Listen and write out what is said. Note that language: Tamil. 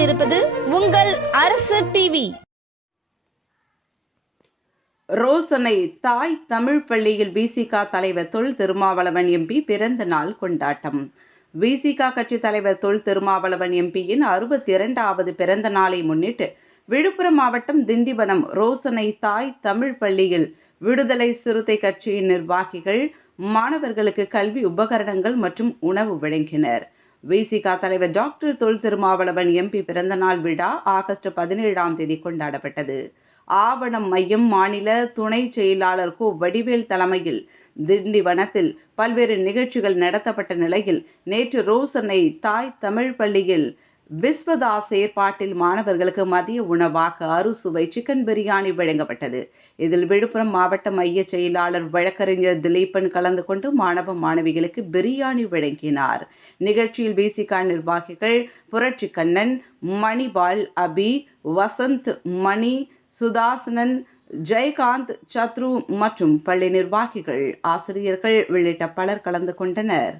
கொண்டிருப்பது உங்கள் அரசு டிவி ரோசனை தாய் தமிழ் பள்ளியில் பிசிகா தலைவர் தொல் திருமாவளவன் எம்பி பிறந்த நாள் கொண்டாட்டம். விசிகா கட்சி தலைவர் தொல் திருமாவளவன் எம்பியின் அறுபத்தி இரண்டாவது பிறந்த நாளை முன்னிட்டு விழுப்புரம் மாவட்டம் திண்டிவனம் ரோசனை தாய் தமிழ் பள்ளியில் விடுதலை சிறுத்தை கட்சியின் நிர்வாகிகள் மாணவர்களுக்கு கல்வி உபகரணங்கள் மற்றும் உணவு வழங்கினர். விசிகா தலைவர் டாக்டர் தொல் திருமாவளவன் எம்பி பிறந்தநாள் விழா ஆகஸ்ட் பதினேழாம் தேதி கொண்டாடப்பட்டது. ஆவணம் மையம் மாநில துணை செயலாளர் கு. வடிவேல் தலைமையில் திண்டிவனத்தில் பல்வேறு நிகழ்ச்சிகள் நடத்தப்பட்ட நிலையில் நேற்று ரோசனை தாய் தமிழ் பள்ளியில் விஸ்வதாஸ் ஏற்பாட்டில் மாணவர்களுக்கு மதிய உணவாக அறுசுவை சிக்கன் பிரியாணி வழங்கப்பட்டது. இதில் விழுப்புரம் மாவட்ட மைய செயலாளர் வழக்கறிஞர் திலீபன் கலந்து கொண்டு மாணவ மாணவிகளுக்கு பிரியாணி வழங்கினார். நிகழ்ச்சியில் பிசிகா நிர்வாகிகள் புரட்சி கண்ணன் மணிபால் அபி வசந்த் மணி சுதாசனன் ஜெயகாந்த் சத்ரு மற்றும் பள்ளி நிர்வாகிகள் ஆசிரியர்கள் உள்ளிட்ட பலர் கலந்து கொண்டனர்.